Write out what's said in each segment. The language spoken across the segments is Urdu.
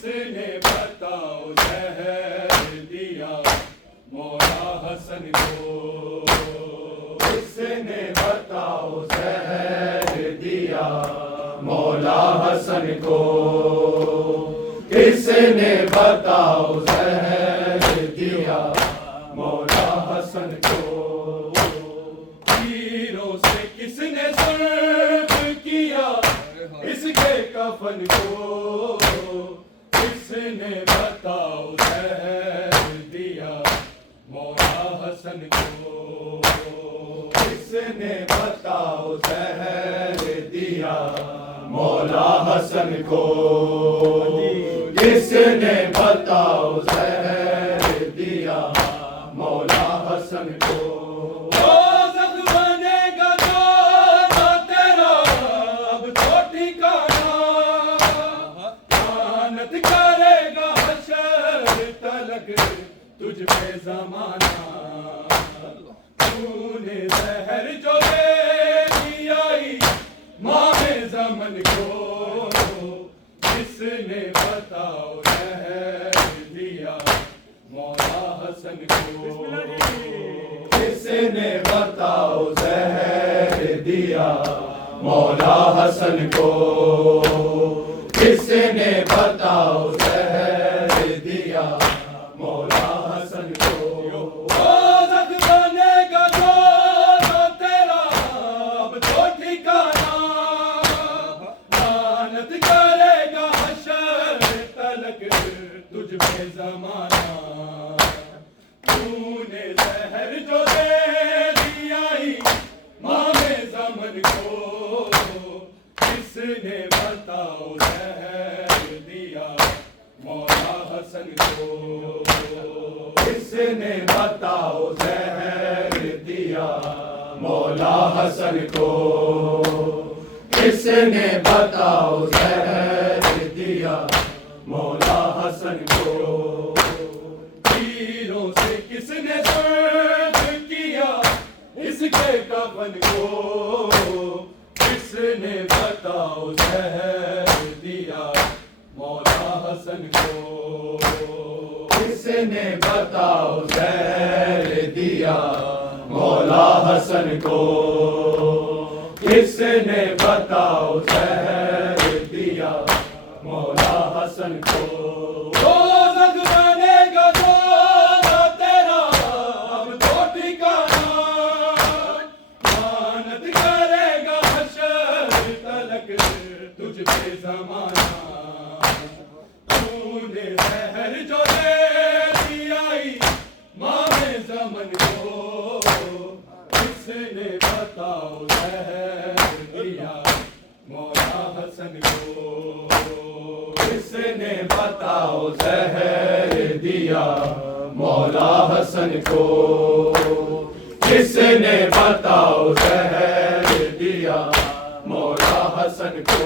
کس نے بتاؤ زہر دیا مولا حسن کو، کس نے بتاؤ زہر دیا مولا حسن کو، کس نے بتاؤ زہر دیا مولا حسن کو، تیروں سے کس نے سرخ کیا اس کے کفن کو، کس نے بتاؤ زہر دیا مولا حسن کو، کس نے بتاؤ زہر دیا مولا حسن کو، کس نے بتاؤ زہر دیا مولا حسن کو، تجھ پہ زمانہ تو نے زہر جو دے دیا امام زمن کو، کس نے بتاؤ زہر دیا مولا حسن کو، کس نے بتاؤ زہر دیا مولا حسن کو، کس نے بتاؤ زہر دیا مولا حسن کو، زخم بنے گا جو تیرا اب تو ٹھکانا، لعنت کرے گا حشر تلک تجھ پہ زمانہ، تو نے زہر جو دے دیا امام زمن کو، کس نے بتاؤ زہر دیا مولا حسن کو، کس نے بتاؤ زہر دیا مولا حسن کو، کس نے بتاؤ زہر دیا مولا حسن کو، تیروں سے کس نے سرخ کیا اس کے کفن کو، کس نے بتاؤ زہر دیا مولا حسن کو، کس نے بتاؤ زہر دیا مولا حسن کو، کس نے بتاؤ زہر دیا مولا حسن کو، زخم بنے گا جو تیرا اب تو ٹھکانا، لعنت کرے گا حشر تلک تجھ پہ زمانہ، تو نے زہر جو دے دیا امام زمن کو، کس نے بتاؤ زہر دیا مولا حسن کو، کس نے بتاؤ زہر دیا مولا حسن کو، کس نے بتاؤ زہر دیا مولا حسن کو،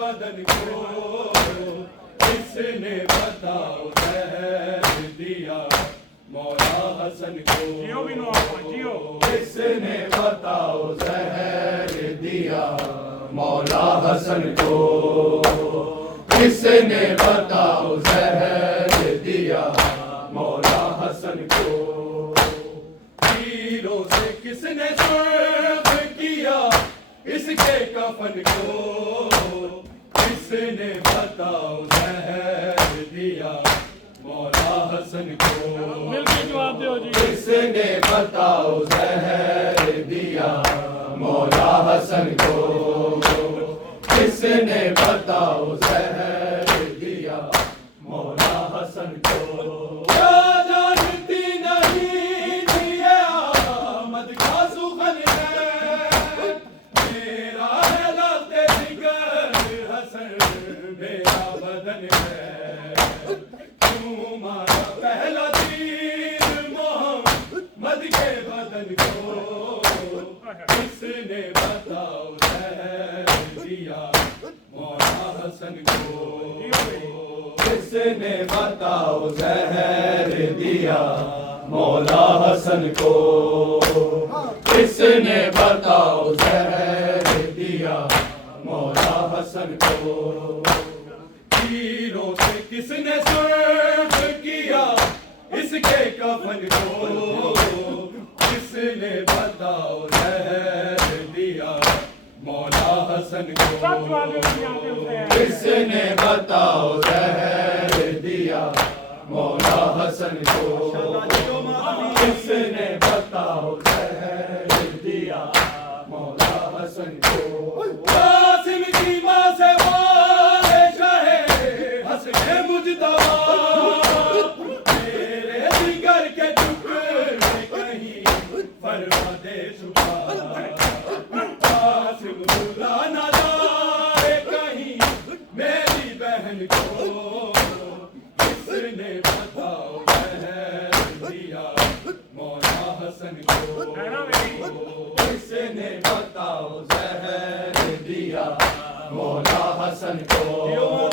بدن کو، کس نے بتاؤ زہر دیا مولا حسن کو، کس نے بتاؤ زہر دیا مولا حسن کو، کس نے بتاؤ زہر دیا مولا حسن کو، تیروں سے کس نے سرخ کیا اس کے کفن کو، کس نے بتاؤ زہر دیا مولا حسن کو، کس نے بتاؤ زہر دیا مولا حسن کو، کس نے بتاؤ زہر دیا مولا حسن کو، جانتی نہیں تھی آمد کا سخن ہے، میرا ہے لفظ جگر حسن میرا بدن ہے، تمہارا پہلا تیر محمد کے بدن کو، کس نے بتاؤ زہر دیا دیا مولا حسن کو کس نے بتاؤ زہر دیا مولا حسن کو کس نے بتاؤ زہر دیا مولا حسن کو تیروں سے کس نے سرخ کیا اس کے کفن کو کس نے بتاؤ زہر دیا مولا حسن کو کس نے بتاؤ زہر دیا مولا حسن کو کس نے بتاؤ زہر دیا مولا حسن کو قاسم کی ماں سے والے شاہ حسن مجتبی میرے جگر کے ٹکڑے کہیں فرما دے چھپا قاسم بھولا نہ جائے کہیں میری بہن کو کس نے بتاؤ زہر دیا مولا حسن کو کس نے بتاؤ زہر دیا مولا حسن کو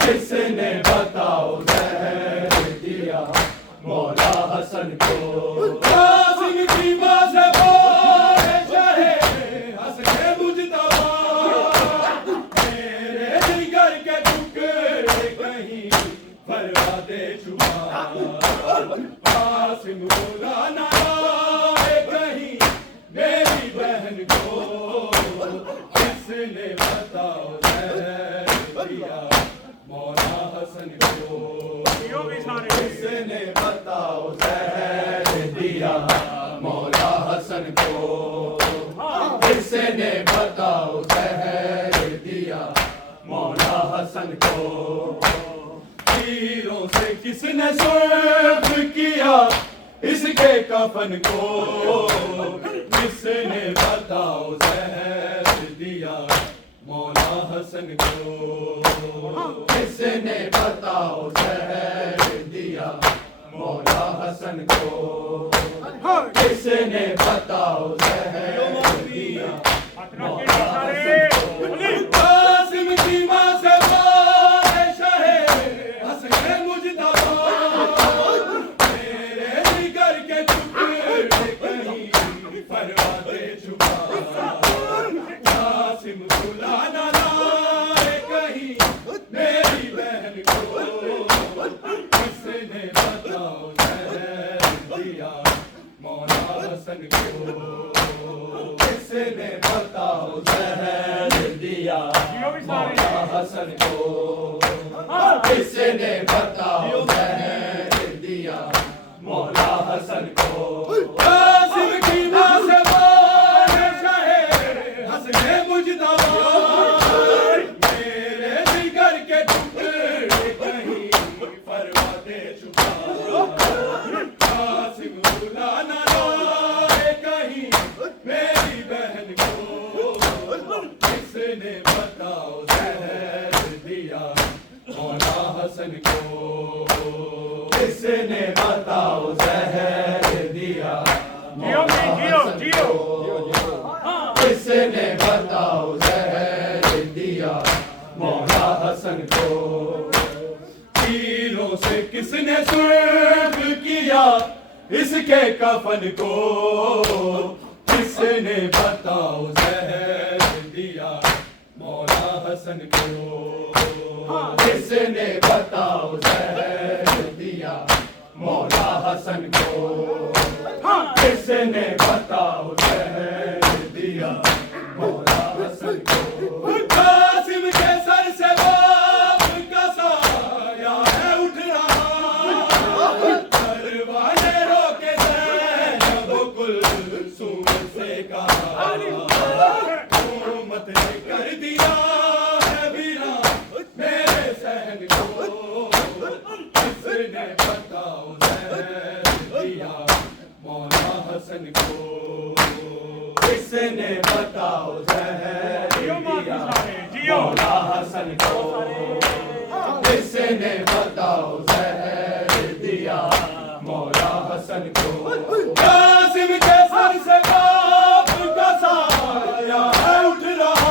کس نے بتاؤ زہر دیا مولا حسن کو قاسم کی ماں سے والے شاہ حسن مجتبی میرے جگر کے ٹکڑے کہیں فرما دے چھپا قاسم بھولا نہ جائے کہیں میری بہن کو کس نے بتاؤ زہر دیا مولا حسن کو کس نے بتاؤ زہر دیا مولا حسن کو کس نے بتاؤ زہر دیا مولا حسن کو تیروں سے کس نے سرخ کیا اس کے کفن کو کس نے بتاؤ زہر دیا مولا حسن کو کس نے بتاؤ زہر دیا مولا حسن کو کس نے بتاؤ زہر دیا مولا حسن کو قاسم کی ماں سے والے شاہ حسن مجتبی میرے جگر کے ٹکڑے کہیں فرما دے چھپا قاسم بھولا نہ جائے کہیں میری بہن کو کس نے بتاؤ زہر دیا مولا حسن کو کس نے بتاؤ زہر دیا مولا حسن کو کس نے بتاؤ زہر دیا مولا حسن کو قاسم کی ماں سے والے شاہ حسن مجتبی میرے جگر کے ٹکڑے کہیں فرما دے چھپا قاسم بھولا نہ جائے کہیں میری بہن کو کس نے بتاؤ زہر دیا مولا حسن کو کس نے بتاؤ زہر دیا مولا حسن کو کس نے بتاؤ زہر دیا مولا حسن کو تیروں سے کس نے سرخ کیا اس کے کفن کو کس نے بتاؤ زہر دیا مولا حسن کو کس نے بتاؤ زہر دیا مولا حسن کو کس نے بتاؤ زہر دیا مولا حسن کو قاسم کے سر سے باپ کا سایہ ہے اٹھ رہا پروانہ روکے زینب کلثوم سے کہا حکومت نے کر دیا ہے ویران میرے صحن کو کس نے بتاؤ زہر دیا مولا حسن کو کس نے بتاؤ زہر دیا مولا حسن کو کس نے بتاؤ زہر دیا مولا حسن کو قاسم کے سر سے باپ کا سایہ ہے اٹھ رہا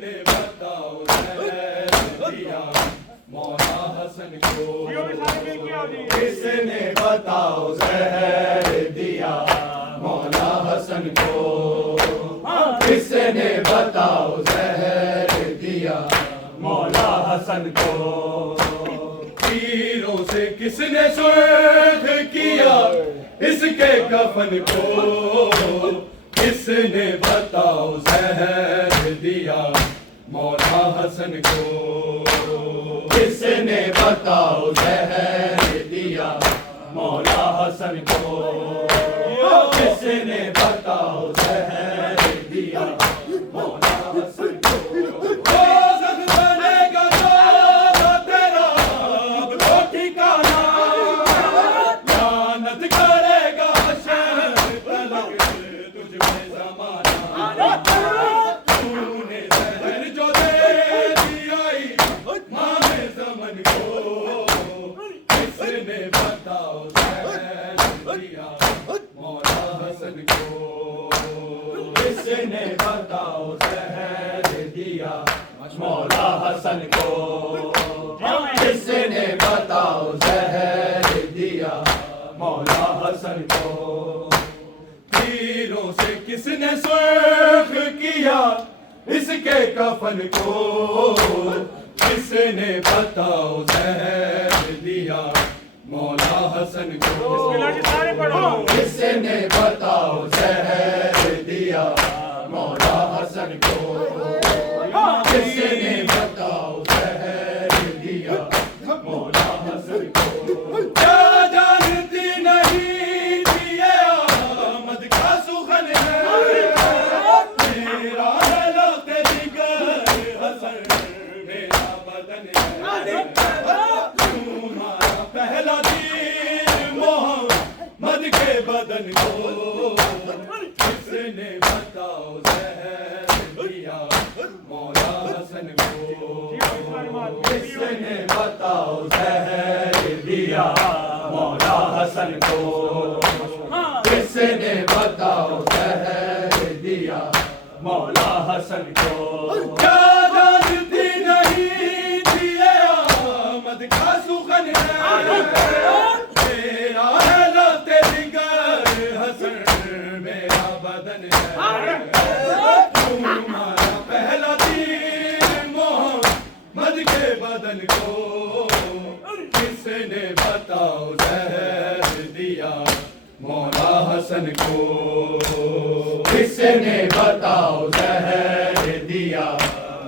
نے بتاؤ زہر دیا مولا حسن کو کس نے بتاؤ زہر دیا مولا حسن کو کس نے بتاؤ زہر دیا مولا حسن کو تیروں سے کس نے سرخ کیا اس کے کفن کو کس نے بتاؤ زہر دیا مولا حسن کو کس نے بتاؤ زہر دیا مولا حسن کو کس نے بتاؤ زہر دیا مولا حسن کو کس نے بتاؤ زہر دیا مولا حسن کو کس نے بتاؤ زہر دیا مولا حسن کو تیروں سے کس نے سرخ کیا اس کے کفن کو کس نے بتاؤ زہر دیا مولا حسن کو کس نے بتاؤ زہر دیا مولا حسن کو کس نے بتاؤ زہر دیا مولا حسن کو کیا جانتی نہیں تھی یہ آمد کا سخن ہے میرا لخت جگر حسن میرا بدن ہے تمہارا پہلا تیر محمد کے بدن کو کس نے بتاؤ زہر دیا مولا حسن کو کس نے بتاؤ زہر دیا مولا حسن کو کس نے بتاؤ زہر دیا مولا حسن کو کیا جانتی نہیں تھی یہ آمد کا سخن ہے میرا لخت جگر حسن میرا بدن ہے تمہارا پہلا تیر محمد کے بدن کو کس نے بتاؤ زہر دیا مولا حسن کو کس نے بتاؤ زہر دیا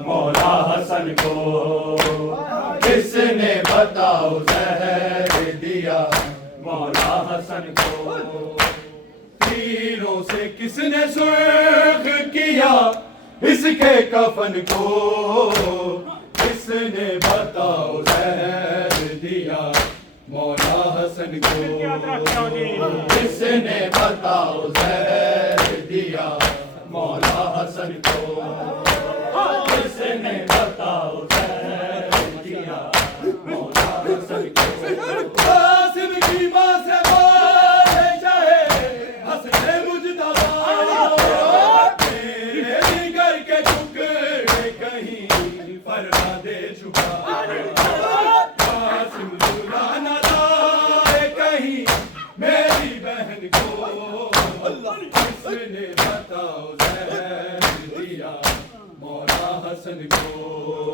مولا حسن کو کس نے بتاؤ زہر دیا مولا حسن کو تیروں سے کس نے سرخ کیا اس کے کفن کو کس نے بتاؤ زہر دیا مولا حسن کو کس نے بتاؤ زہر دیا مولا حسن کو کس نے بتاؤ زہر دیا مولا حسن کو قاسم کی ماں سے بات چاہے حسن مجتبی میرے جگر کے ٹکڑے کہیں فرما دے چکا قاسم بلا نہ لائے کہیں میری بہن کو کس نے بتاؤ زہر دیا مولا حسن کو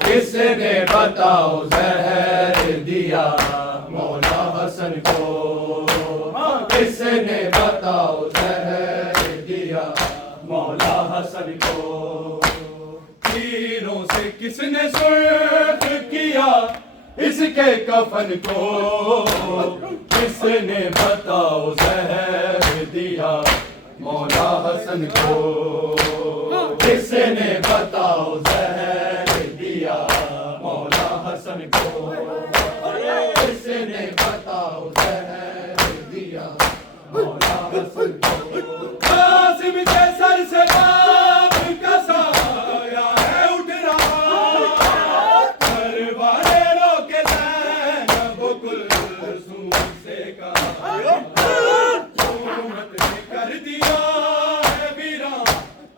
کس نے بتاؤ زہر دیا مولا حسن کو کس نے بتاؤ زہر دیا مولا حسن کو تیروں سے کس نے سرخ کیا اس کے کفن کو کس نے بتاؤ زہر دیا مولا حسن کو کس نے بتاؤ زہر دیا مولا حسن کو کس نے بتاؤ زہر دیا مولا حسن کو قاسم کے سر سے باپ کا سایہ ہے اٹھ رہا پروارے رو کے زینب کلثوم سے کہا حکومت نے کر دیا ہے ویران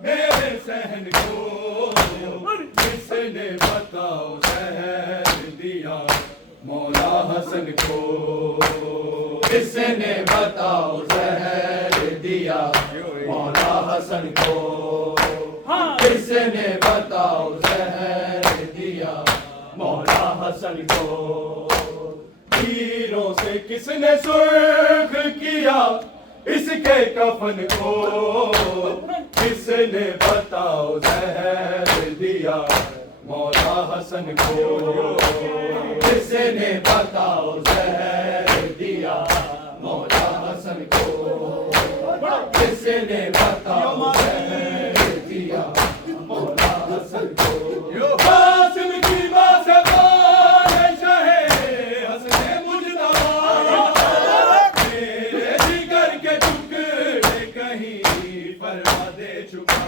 میرے صحن کو نے بتاؤ زہر دیا مولا حسن کو، کس نے بتاؤ زہر دیا مولا حسن کو، کس نے بتاؤ زہر دیا مولا حسن کو، تیروں سے کس نے سرخ کیا اس کے کفن کو، کس نے بتاؤ زہر دیا مولا حسن کو، کس نے بتاؤ زہر دیا مولا حسن کو، کس نے بتاؤ زہر دیا مولا حسن کو، قاسم کی بازبان شہ حسن مجتبی، میرے جگر کے ٹکڑے کہیں فرما دے چکا،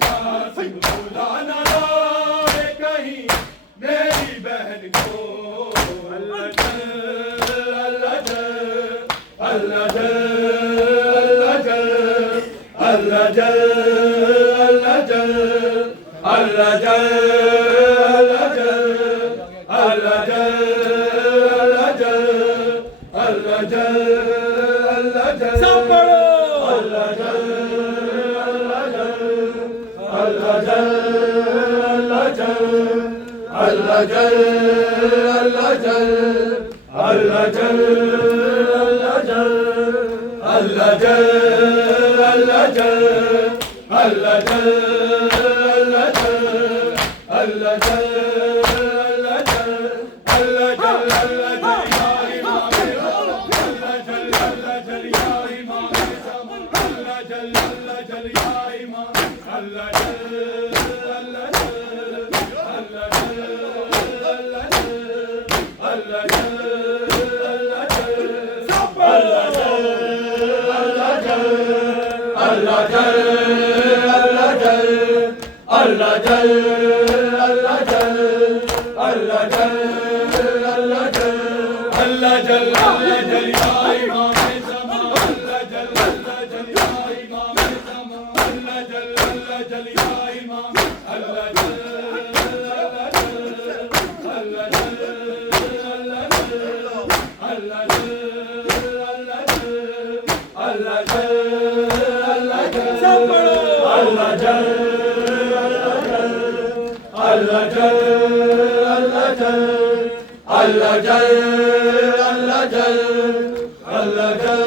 قاسم بھولا نہ جائے کہیں میری بہن کو، اللہ جل اللہ جل اللہ جل اللہ جل اللہ جل اللہ جل اللہ جل اللہ جل اللہ جل اللہ جل اللہ جل سب پڑھو اللہ جل اللہ جل اللہ جل اللہ جل اللہ جل اللہ جل اللہ جل اللہ جل اللہ جل اللہ جل اللہ جل اللہ جل اللہ جل اللہ جل اللہ جل یا امام اللہ جل اللہ جل یا امام اللہ جل اللہ جل یا امام اللہ جل اللہ جل اللہ جل اللہ جل اللہ جل اللہ جل اللہ جل اللہ جل اللہ جل اللہ جل اللہ جل یا امام زمان اللہ جل اللہ جل یا امام زمان اللہ جل اللہ جل یا امام اللہ جل اللہ جل اللہ جل اللہ جل اللہ جل اللہ جل سب پڑھو اللہ جل اللہ جل اللہ جل اللہ جل اللہ جل اللہ جل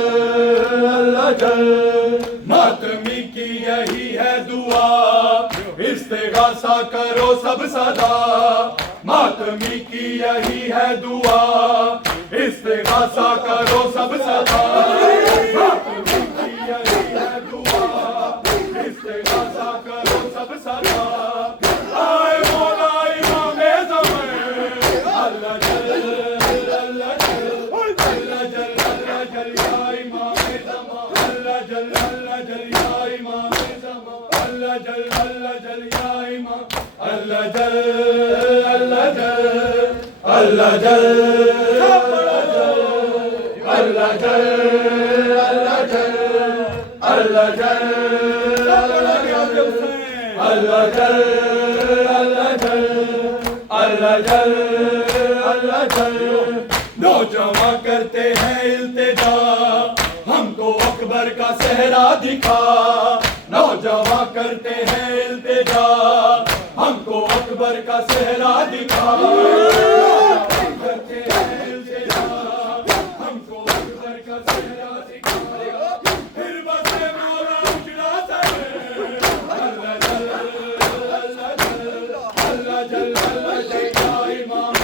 اللہ جل ماتمی کی یہی ہے دعا استغاثہ کرو سب صدا، ماتمی کی یہی ہے دعا استغاثہ کرو سب صدا، ماتمی کی یہی ہے دعا استغاثہ کرو سب صدا، آئے مولا امام زمان اللہ جل اللہ جل اللہ جل اللہ جل یا امام زمان اللہ جل اللہ جل یا امام زمان اللہ جل اللہ جل یا امام اللہ جل اللہ جل اللہ جل اللہ جل اللہ جل اللہ جل اللہ جل اللہ جل اللہ جل اللہ جل نوجوان کرتے ہیں التجا ہم کو اکبر کا صحرا دکھا، نوجوان کرتے ہیں التجا ہم کو اکبر کا صحرا دکھا، کرتے ہیں التجا ہم کو اکبر کا صحرا دکھا، پھر بس مولا اجڑا سر اللہ جل اللہ جل اللہ جل اللہ جل یا امام